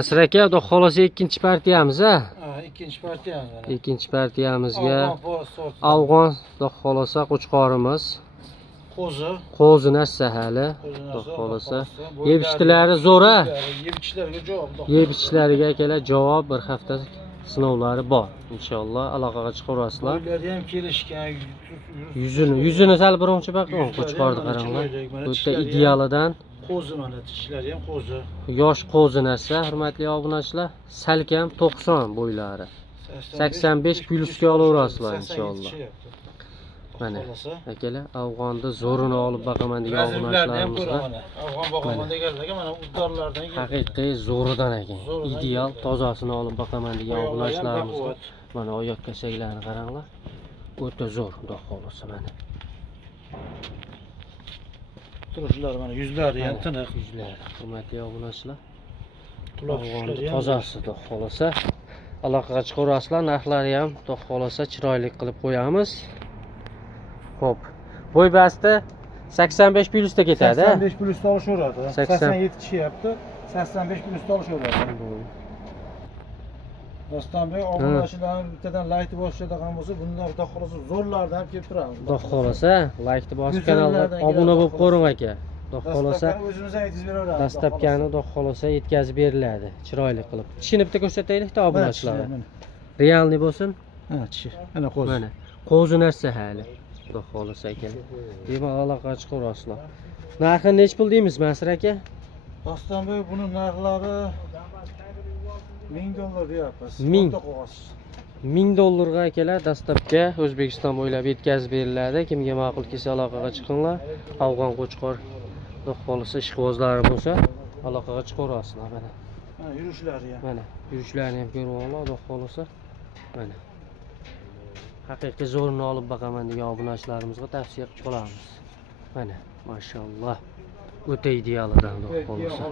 Nasir aka, xudo xolasa ikkinchi partiyamiz a? İkinci partiyamiz. Ikkinchi partiyamizga Afg'on Afg'on xudo xolasa qo'chqorimiz. qo'zi narsa hali. Xudo xolasa. Yeb Yeb ishtilari zo'r a? ishlarga javob. Yeb ishtlariga akalar javob bir hafta sinovlari bor. Inshaalloh aloqaga chiqarasizlar. Boylar ham kelishgan. Yuzini sal birinchi baqon qo'chqorni qaranglar. Bu yerda idealidan Qo'zi mana tishlari ham qo'zi. yosh qo'zi narsa, hurmatli obunachilar. Salkam 90 bo'ylari. 85 plyusga olaverasizlar inshaalloh. Mana akalar Afg'onda zo'rini olib boqaman degan obunachilarimizga. Afg'on boqaman deganlarga mana uddorlardan haqiqiy zo'ridan ekan. Ideal tozasini olib boqaman degan obunachilarimizga. Mana oyoq kasaklarini qaranglar. O'ta zo'r, xudo xolasa mana. Turishlar mana yuzlari ham tiniq. Yuzlari. Hurmatli obunachilar. Tozasi xudo xolasa. Aloqaga chiqarasizlar, narxlari ham xudo xolasa chiroyli qilib qo'yamiz. Xo'p. Bo'y basti 85 plyusda ketadi. 85 plyusda olishaveradi. 87 chishyapti. 85 plyusda olishaveradi. Dostonbek obunachilarning bittadan layk bosishadigan bo'lsa, bundan xudo xolasa zo'rlardan kelib turamiz. Xudo xolasa layk bosib kanalga obuna bo'lib qo'ring aka. Xudo xolasa o'zimiz ham yetkazib beramiz. dastlabkani xudo xolasa yetkazib beriladi. Chiroyli qilib. Tishini bitta ko'rsataylik-da obunachilar. Realniy bo'lsin. Ha, tishi. Mana qo'zi. Mana qo'zi narsa hali. Xudo xolasa ekan. Bemalol aloqaga chiqarasizlar. Narxi nech pul deymiz, Masir aka? Dostonbek buni narxlari $1000 deyapmiz. 1000 dollarga akalar dastlabki O'zbekiston bo'ylab yetkazib beriladi. Kimga ma'qul kelsa aloqaga chiqinglar. Afg'on qo'chqor xudo xolasa ishqibozlari bo'lsa aloqaga chiqarasizlar mana. Mana yurishlari ham. Mana yurishlarini ham ko'rib olinglar, xudo xolasa. Mana. Haqiqiy zo'rini olib boqaman degan obunachilarimizga tavsiya qilib qolamiz. Mana, mashalloh. O'ta idealidan xudo xolasa.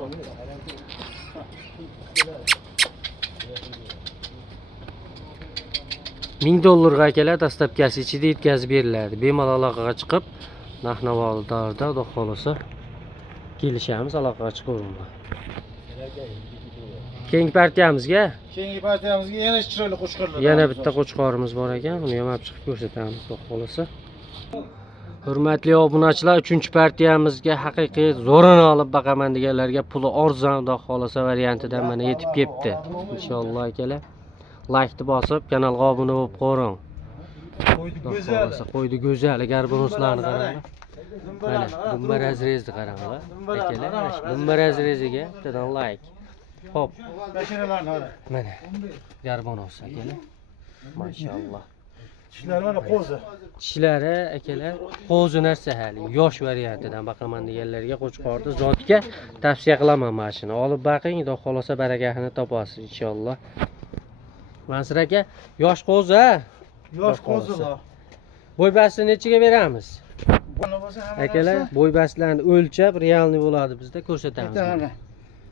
$1000 akalar dastlabkasi ichida yetkazib beriladi. Bemalol aloqaga chiqib, narx-navolarida xudo xolasa kelishamiz, aloqaga chiqaveringlar. Keyingi partiyamizga yana chiroyli qo'chqorlar. Yana bitta qo'chqorimiz bor ekan, uni ham olib chiqib ko'rsatamiz, xudo xolasa. Hurmatli obunachilar, 3-partiyamizga haqiqiy zo'rini olib boqaman deganlarga puli arzon, xudo xolasa variantidan mana yetib kelibdi. Inshaalloh akalar. Layk bosib, kanalga obuna bo'lib qo'ring. Qo'ydi go'zal, agar bonuslarni qarang. Mana dumba razrezni qaranglar. Akalar, dumba razreziga bittadan layk. Xo'p. Mana garbonos akalar. Mashalloh. Tishlari mana qo'zi. Tishlari akalar qo'zi narsa hali yosh variantidan boqaman deganlarga qo'chqorni zotga tavsiya qilaman mana shuni. Olib boqing, xudo xolasa barakasini topasiz inshaalloh. Masir aka, yosh qo'zi a? Yosh qo'zi bor. Bo'y bastini nechiga beramiz? Akalar, bo'y bastlarni o'lchab, realniy bo'ladi bizda ko'rsatamiz.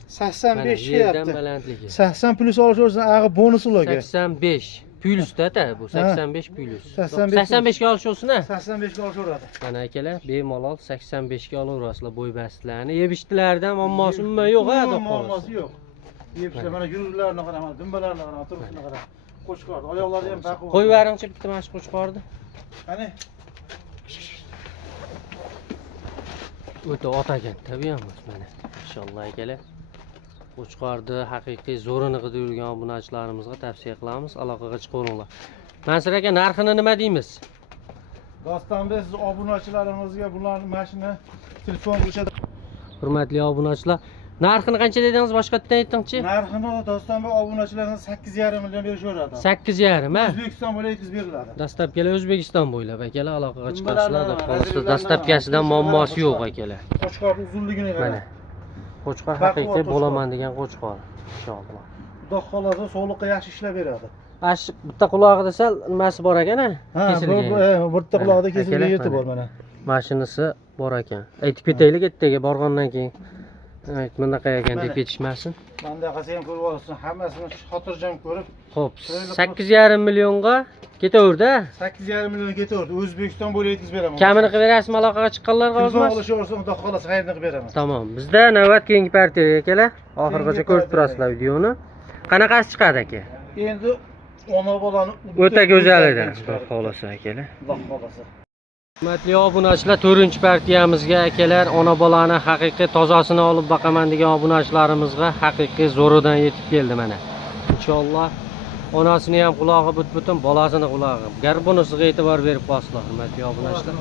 85 yerdan balandligi. 80 plyus olishaversa, ag'i bonus ularga. 85 plyusda-da bu 85 plyus. 85 ga olishsin a? 85 ga olishaveradi. Mana akalar, bemalol 85 ga olaverasizlar bo'y bastlarni. Yeb ishtilaridan muammosi umuman yo'q a? Muammosi yo'q. Yeb ishlar mana yururlarni qarang, dumbalarni qarang, turishini qarang. Qo'chqor, oyoqlari ham baquvvat. Qo'yvaringchi bitta mana shu qo'chqorni. Qani? O'ta otagan tabiiyamiz mana. Inshaalloh akalar. Qo'chqorni haqiqiy zo'rini qilib yurgan obunachilarimizga tavsiya qilamiz, aloqaga chiqaveringlar. Mansur aka, narxini nima deymiz? Dostonbek, siz obunachilarimizga bularning mashina telefon qilishadi. Hurmatli obunachilar, narxini qancha dedingiz, boshqatdan aytingchi? Narxini Dostonbek obunachilarga 8,5 million berishaveradi. 8,5 ha? O'zbekiston bo'ylab yetkazib beriladi. Dastlabkilar O'zbekiston bo'ylab akalar, aloqaga chiqasizlar. Dastlabkasidan muammosi yo'q akalar. Qo'chqor uzunligini qarang. Qo'chqor haqiqiy bo'laman degan qo'chqor inshaalloh. Xudo xolasa sog'liqqa yaxshi ishlab beradi. Bitta qulog'ida sal nimasi bor ekan a? Bitta qulog'ida kesilgan yeti bor mana. Mashinasi bor ekan. Aytib ketaylik ertaga borgandan keyin. Bunaqa ekan deb ketishmasin. Menda qasam ko'rib olsin, hammasini xotirjam ko'rib. Xo'p, 8,5 millionga Ketaverdi. 8,5 million ketaverdi. O'zbekiston bo'ylab yetkazib beraman. Kamini qilib berasizmi aloqaga chiqqanlarga Telefon o'zimiz? qilishaversa, unda xohlasa qayerdan qilib beraman. Tamam. Bizda navbat keyingi partiyaga kelar. Oxirigacha ko'rib turasizlar videoni. Qanaqasi chiqadi aka? Endi ona bolani O'ta go'zalidan. Xudo xolasa akalar. Alloh xolasa. Hurmatli obunachilar, 4-partiyamizga akalar ona bolani haqiqiy tozasini olib boqaman degan obunachilarimizga haqiqiy zo'ridan yetib keldi mana. Inshaalloh onasini ham qulog'i but-butun, bolasini qulog'i. Gar bunisiga e'tibor berib qolsizlar, hurmatli obunachilar.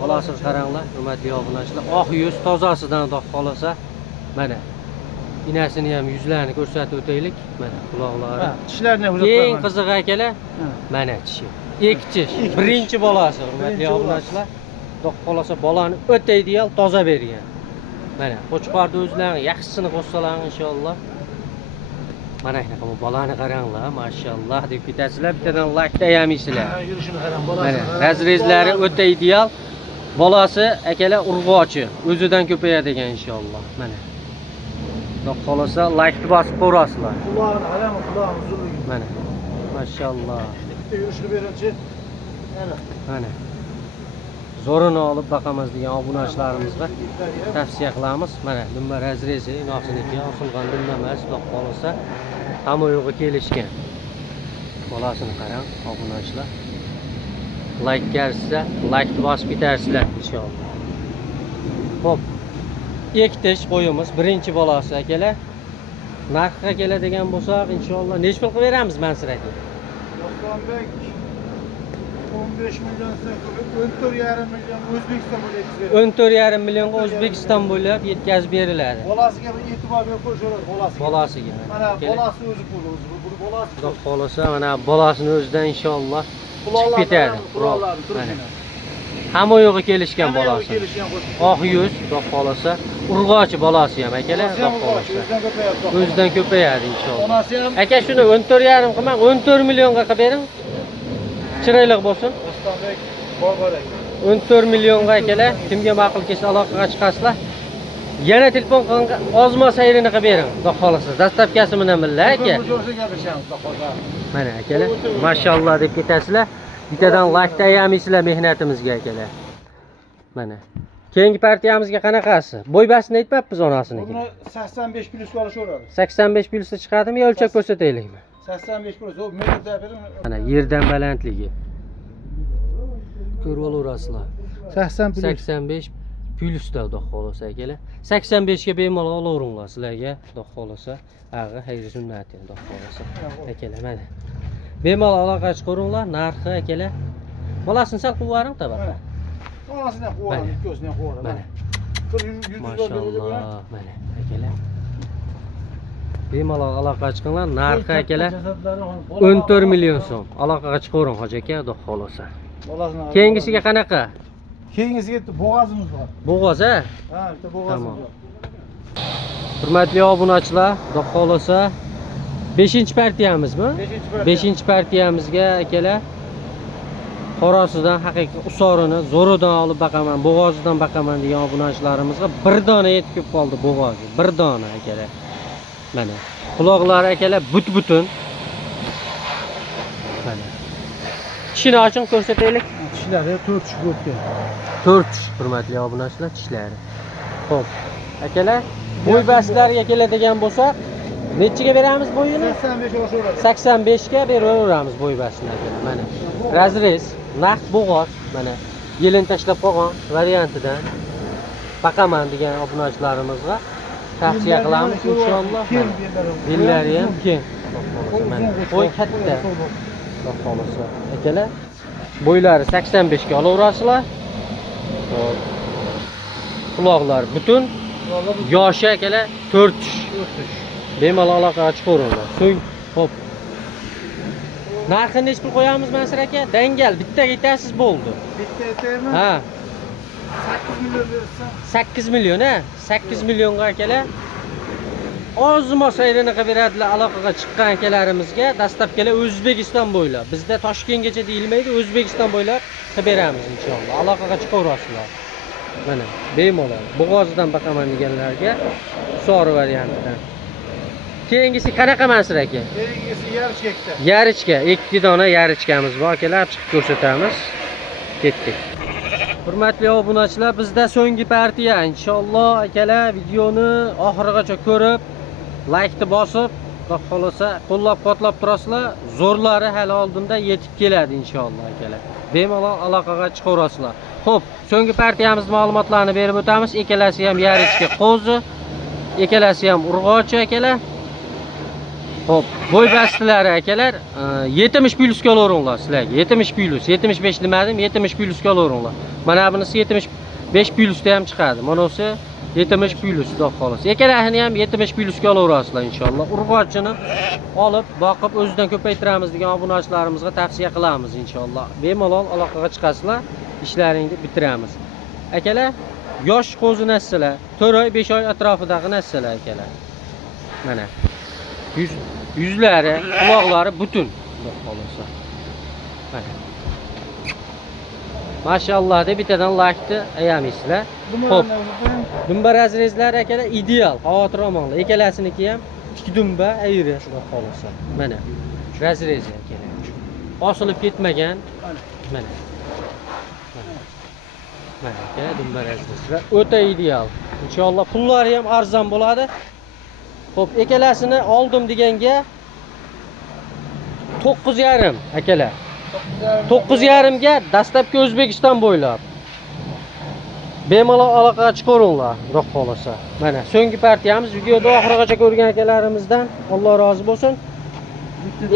Bolasini qaranglar, hurmatli obunachilar. Oq yuz tozasidan Xudo xolasa mana. Inasini ham yuzlarini ko'rsatib o'taylik. Mana quloqlari. Tishlarni ham Eng qizig'i akalar, mana tishi. Ikkichish, birinchi bolasi, hurmatli obunachilar. Xudo xolasa bolani o'ta ideal toza bergan. Mana qo'chqorni o'zlarini yaxshisini qo'shsalar inshaalloh. Mana shunaqa bu bolani qaranglar, mashalloh deb ketasizlar. Bittadan like yemisizlar. Yurishini qarang, Mana razrezlari o'ta ideal. Bolasi akalar urg'ochi, o'zidan ko'payadigan inshaalloh. Mana. Xudo xolasa like bosib ko'rasizlar. Qulog'ini qarang, qulog'ini uzunligi. Mana. Mashalloh. Bitta yurishini beruvchi. Mana. Zo'rini olib boqamiz degan obunachilarimizga tavsiya qilamiz. Mana dumba razrezi, nosiniki, osilgan dumba emas, Xudo xolasa hamma yo'g'i kelishgan. Bolasini qarang, obunachilar. Like kelsa, like bosib ketarsizlar inshaalloh. Xo'p. Ikkitish qo'yimiz, birinchi bolasi akalar. Narxga keladigan bo'lsak, inshaalloh nechta pul qilib beramiz Mansur aka? Osmonbek 15 million so'm, 14,5 million O'zbekiston bo'ylab yetkazib beradi. 14,5 millionga O'zbekiston bo'ylab yetkazib beriladi. Bolasiga bir e'tibor berib qo'yishaveradi, bolasiga. Bolasiga. Mana bolasi o'zi puli, bu bolasi. Xudo xolasa mana bolasini o'zidan inshaalloh chiqib ketadi. Mana. Hamma yo'g'i kelishgan bolasi. Oq yuz, Xudo xolasa, urg'ochi bolasi ham akalar, Xudo xolasa. O'zidan ko'payadi inshaalloh. Onasi ham Aka shuni 14,5 qilmang, 14 millionga qilib bering. Chiroyli bo'lsin. Ostonbek Boborak. 14 millionga akalar, kimga ma'qul kelsa aloqaga chiqasizlar. Yana telefon qilgan ozma sayrini qilib bering, Xudo xolasa. Dastavkasi bilan billa aka. Mana akalar, mashalloh deb ketasizlar. Bittadan like tayamisizlar mehnatimizga akalar. Mana. Keyingi partiyamizga qanaqasi? Bo'y basini aytmabmiz onasiniki. Buni 85 plyusga olishaveradi. 85 plyusda chiqadimi yo o'lchab ko'rsataylikmi? 85 plyus, o metrda bering. Mana yerdan balandligi. Ko'rib olaverasizlar. 80 plyus. 85 plyusda Xudo xolasa akalar. 85 ga bemalol olaveringlar sizlarga, Xudo xolasa. Ag'i xayri sunnati Xudo xolasa. Akalar mana. Bemalol aloqa chiqaringlar, narxi akalar. Bolasini sal quvvaring tabaqa. Onasidan quvvaring, ikkovsidan quvvaring. Mana. 100 Mashalloh, mana akalar. Bemalol aloqa chiqinglar, narxi akalar 14 million so'm. Aloqaga chiqavering hoji aka, Xudo xolasa. Keyingisiga qanaqa? Keyingisiga bo'g'azimiz bor. Bo'g'oz a? Ha, bitta bo'g'azimiz bor. Hurmatli obunachilar, Xudo xolasa 5-partiyamizmi? 5-partiyamizga akalar qorasidan haqiqiy usorini, zo'ridan olib boqaman, bo'g'ozidan boqaman degan obunachilarimizga bir dona yetib kelib qoldi bo'g'ozi. Bir dona akalar. Mana. Quloqlari akalar but-butun. Mana. Tishini oching ko'rsataylik. Tishlari 4 tush bo'pti. 4 tush, hurmatli obunachilar, tishlari. Xo'p. Akalar, bo'y baslariga keladigan bo'lsak, nechiga beramiz bo'yini? 85 olishaveradi. 85 ga beraveramiz bo'y basini akalar. Mana. Razrez, naq bo'g'oz, mana. Yelin tashlab qolgan variantidan baqaman degan obunachilarimizga tavsiya qilamiz inshaalloh. Bellari ham keng. Mana. Qo'y katta. Xudo xolasa. Akalar, bo'ylari 85 ga olaverasizlar. Xo'p. Quloqlar butun. Yoshi akalar 4 tush. Bemalol aloqaga chiqaveringlar. So'ng, xo'p. Narxini nech pul qo'yamiz Mansur aka? Dangal bittaga aytasiz bo'ldi. Bitta aytaymi? Ha. 8 million bersa. 8 million a? 8 millionga akalar. Ozmo sayrini qilib beradilar aloqaga chiqqan akalarimizga. Dastlabkilar O'zbekiston bo'ylab. Bizda Toshkentgacha deyilmaydi, O'zbekiston bo'ylab qilib beramiz inshaalloh. Aloqaga chiqaverasizlar. Mana, bemalol bo'g'ozidan boqaman deganlarga sori variantidan. Keyingisi qanaqa Mansur aka? Keyingisi yarışkekte. Yarichka, 2 dona yarichkamiz bor. Akalar chiqib ko'rsatamiz. Ketdik. Hurmatli obunachilar, bizda so'nggi partiya inshaalloh akalar videoni oxirigacha ko'rib, like bosib, xudo xolasa qo'llab-quvvatlab turasizlar. Zo'rlari hali oldinda yetib keladi inshaalloh akalar. Bemalol aloqaga chiqaverasizlar. Xo'p, so'nggi partiyamiz ma'lumotlarini berib o'tamiz. Ikkalasi ham yarichka qo'zi, ikkalasi ham urg'ochi akalar. Xo'p, bo'y bastilari akalar 70 plyusga olaveringlar sizlarga. 70 plyus, 75 demadim, 70 plyusga olaveringlar. Mana bunisi 75 plyusda ham chiqadi. Bunisi 70 plyus xudo xolasa. Ikkalasini ham 70 plyusga olaverasizlar inshaalloh. Urg'ochini olib, boqib o'zidan ko'paytiramiz degan obunachilarimizga tavsiya qilamiz inshaalloh. Bemalol aloqaga chiqasizlar, ishlaringni bitiramiz. Akalar, yosh qo'zi nassalar, 4 oy, 5 oy atrofidagi nassalar akalar. Mana yuzlari, quloqlari butun xudo xolasa. Mana. Mashalloh deb bittadan like'ni ayamaysizlar. Xo'p. Dumba razrezlari akalar ideal, xavotir olmanglar. Ikkalasiniki ham 2 dumba ayri xudo xolasa. Mana razrez akalar. Osilib ketmagan. Mana. Mana aka dumba razrezlar o'ta ideal. Inshaalloh pullari ham arzon bo'ladi. Xo'p, ikkalasini oldim deganga 9,5 akalar. 9,5 ga dastlabki O'zbekiston bo'ylab. Bemalol aloqaga chiqaveringlar, xudo xolasa. Mana so'nggi partiyamiz videoda oxirigacha ko'rgan akalarimizdan Alloh rozi bo'lsin.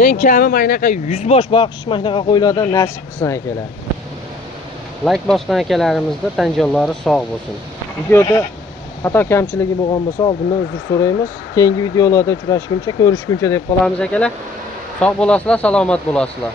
Eng kami maynaqa 100 bosh boqish mashnaqa qo'ylardan nasib qilsin akalar. Like bosgan akalarimizda tanjonlari sog' bo'lsin. Videoda xato kamchiligi bo'lgan bo'lsa oldindan uzr so'raymiz. Keyingi videolarda uchrashguncha, ko'rishguncha deb qolamiz akalar. Sog' bo'lasizlar, salomat bo'lasizlar.